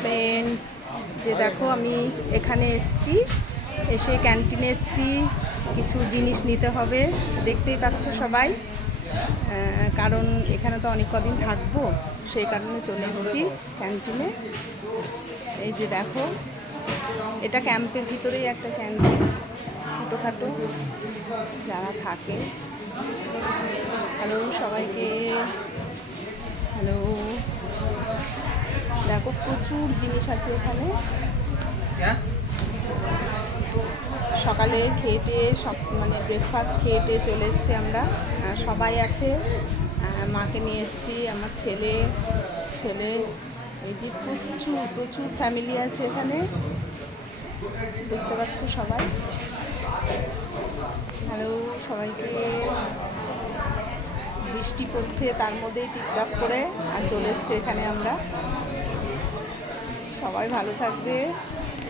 Friends যে দেখো আমি এখানে এসছি, এসে ক্যান্টিনে এসছি, কিছু জিনিস নিতে হবে, দেখতেই পাচ্ছ সবাই। কারণ এখানে তো অনেক কদিন থাকব, সেই কারণে চলে এসেছি ক্যান্টিনে এই যে দেখো, এটা ক্যাম্পের ভিতরেই একটা ক্যান্টিন ছোটোখাটো, যারা থাকে। হ্যালো সবাইকে হ্যালো দেখো প্রচুর জিনিস আছে এখানে। সকালে খেয়েটে সব মানে ব্রেকফাস্ট খেয়েটে চলে এসেছি আমরা। সবাই আছে। মাকে নিয়ে এসেছি আমার ছেলে ছেলে এই যে প্রচুর প্রচুর ফ্যামিলি আছে এখানে। দেখতে পাচ্ছ সবাই। হ্যালো সবাইকে। বৃষ্টি পড়ছে তার মধ্যেই টিকটক করে আর চলে এসছে এখানে আমরা। সবাই ভালো থাকবে।